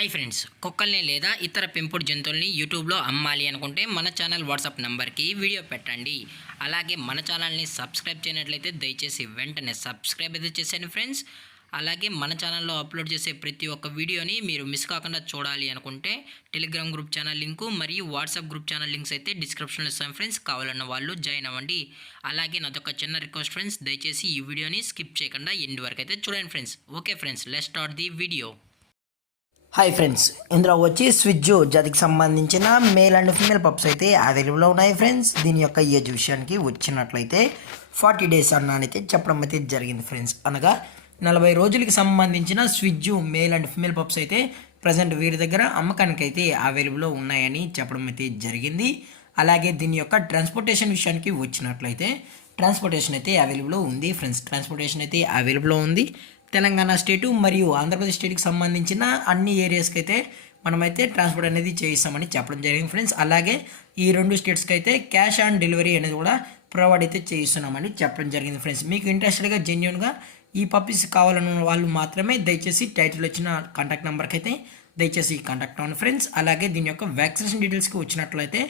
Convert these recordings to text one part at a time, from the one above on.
Hi friends, కుక్కల్ని లేదా ఇతర పెంపుడు జంతువుల్ని యూట్యూబ్లో అమ్మాలి అనుకుంటే మన ఛానల్ వాట్సాప్ నెంబర్కి వీడియో పెట్టండి. అలాగే మన ఛానల్ని సబ్స్క్రైబ్ చేయనట్లయితే దయచేసి వెంటనే సబ్స్క్రైబ్ అయితే చేసేయండి ఫ్రెండ్స్. అలాగే మన ఛానల్లో అప్లోడ్ చేసే ప్రతి ఒక్క వీడియోని మీరు మిస్ కాకుండా చూడాలి అనుకుంటే టెలిగ్రామ్ గ్రూప్ ఛానల్ లింకు మరియు వాట్సాప్ గ్రూప్ ఛానల్ లింక్స్ అయితే డిస్క్రిప్షన్లో ఇస్తాం ఫ్రెండ్స్. కావాలన్న వాళ్ళు జాయిన్ అవ్వండి. అలాగే నాదొక చిన్న రిక్వెస్ట్ ఫ్రెండ్స్, దయచేసి ఈ వీడియోని స్కిప్ చేయకుండా ఎండ్ వరకు అయితే చూడండి friends. Okay friends, let's start the video. Hi friends, ఇందులో వచ్చి స్విజ్జు జాతికి సంబంధించిన మేల్ అండ్ ఫీమేల్ పప్స్ అయితే అవైలబుల్లో ఉన్నాయి ఫ్రెండ్స్. దీని యొక్క ఏజ్ విషయానికి వచ్చినట్లయితే 40 డేస్ అన్నానైతే చెప్పడం అయితే జరిగింది ఫ్రెండ్స్. అనగా 40 రోజులకి సంబంధించిన స్విజ్జు మేల్ అండ్ ఫీమేల్ పప్స్ అయితే ప్రజెంట్ వీరి దగ్గర అమ్మకానికి అయితే అవైలబుల్లో ఉన్నాయని చెప్పడం అయితే జరిగింది. అలాగే దీని యొక్క ట్రాన్స్పోర్టేషన్ విషయానికి వచ్చినట్లయితే ట్రాన్స్పోర్టేషన్ అయితే అవైలబుల్లో ఉంది ఫ్రెండ్స్. ట్రాన్స్పోర్టేషన్ అయితే అవైలబుల్లో ఉంది. తెలంగాణ స్టేటు మరియు ఆంధ్రప్రదేశ్ స్టేట్కి సంబంధించిన అన్ని ఏరియాస్కి అయితే మనమైతే ట్రాన్స్పోర్ట్ అనేది చేయిస్తామని చెప్పడం జరిగింది ఫ్రెండ్స్. అలాగే ఈ 2 స్టేట్స్కి అయితే క్యాష్ ఆన్ డెలివరీ అనేది కూడా ప్రొవైడ్ అయితే చేయిస్తున్నామని చెప్పడం జరిగింది ఫ్రెండ్స్. మీకు ఇంట్రెస్టెడ్గా జెన్యున్గా ఈ పప్పీస్ కావాలన్న వాళ్ళు మాత్రమే దయచేసి టైటిల్ వచ్చిన కాంటాక్ట్ నెంబర్కి అయితే దయచేసి కాంటాక్ట్ అవ్వండి ఫ్రెండ్స్. అలాగే దీని యొక్క వ్యాక్సినేషన్ డీటెయిల్స్కి వచ్చినట్లయితే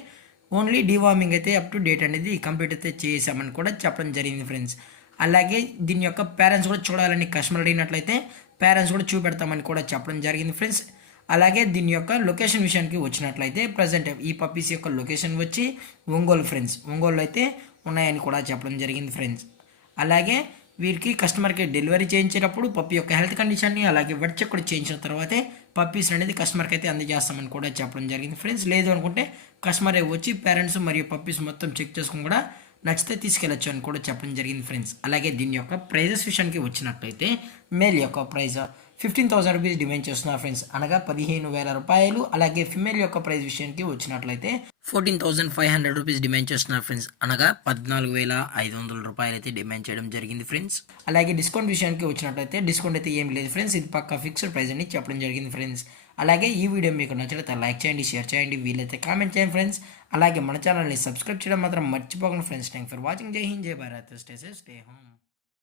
ఓన్లీ డివార్మింగ్ అయితే అప్ టు డేట్ అనేది కంప్లీట్ అయితే చేసామని కూడా చెప్పడం జరిగింది ఫ్రెండ్స్. అలాగే దీని యొక్క పేరెంట్స్ కూడా చూడాలని కస్టమర్ అడిగినట్లయితే పేరెంట్స్ కూడా చూపెడతామని కూడా చెప్పడం జరిగింది ఫ్రెండ్స్. అలాగే దీని యొక్క లొకేషన్ విషయానికి వచ్చినట్లయితే ప్రజెంట్ ఈ పప్పీస్ యొక్క లొకేషన్ వచ్చి ఒంగోలు ఫ్రెండ్స్. ఒంగోలు అయితే ఉన్నాయని కూడా చెప్పడం జరిగింది ఫ్రెండ్స్. అలాగే వీరికి కస్టమర్కి డెలివరీ చేయించేటప్పుడు పప్పి యొక్క హెల్త్ కండిషన్ని అలాగే వెట్ చెక్ కూడా చేయించిన తర్వాతే పప్పీస్ అనేది కస్టమర్కి అయితే అందజేస్తామని కూడా చెప్పడం జరిగింది ఫ్రెండ్స్. లేదు అనుకుంటే కస్టమర్ వచ్చి పేరెంట్స్ మరియు పప్పీస్ మొత్తం చెక్ చేసుకుని కూడా నచ్చితే తీసుకెళ్ళచ్చు అని కూడా చెప్పడం జరిగింది ఫ్రెండ్స్. అలాగే దీని యొక్క ప్రైజెస్ విషయానికి వచ్చినట్లయితే మేల్ యొక్క ప్రైజ్ 15,000 రూపీస్ డిమాండ్ చేస్తున్నారు ఫ్రెండ్స్, అనగా 15,000 రూపాయలు. అలాగే ఫిమేల్ యొక్క ప్రైస్ విషయానికి వచ్చినట్లయితే 14,500 రూపీస్ డిమాండ్ చేస్తున్నారు ఫ్రెండ్స్, అనగా 14,500 రూపాయలు అయితే డిమాండ్ చేయడం జరిగింది ఫ్రెండ్స్. అలాగే డిస్కౌంట్ విషయానికి వచ్చినట్లయితే డిస్కౌంట్ అయితే ఏం లేదు ఫ్రెండ్స్, ఇది పక్కా ఫిక్స్డ్ ప్రైస్ అని చెప్పడం జరిగింది ఫ్రెండ్స్. అలాగే ఈ వీడియో మీకు నచ్చినట్లయితే లైక్ చేయండి, షేర్ చేయండి, వీలైతే కామెంట్ చేయండి ఫ్రెండ్స్. అలాగే మన ఛానల్ని సబ్స్క్రైబ్ చేయడం మాత్రం మర్చిపోకండి ఫ్రెండ్స్. Thank for watching. జై హింద్, జై Bharat, stay safe, stay home.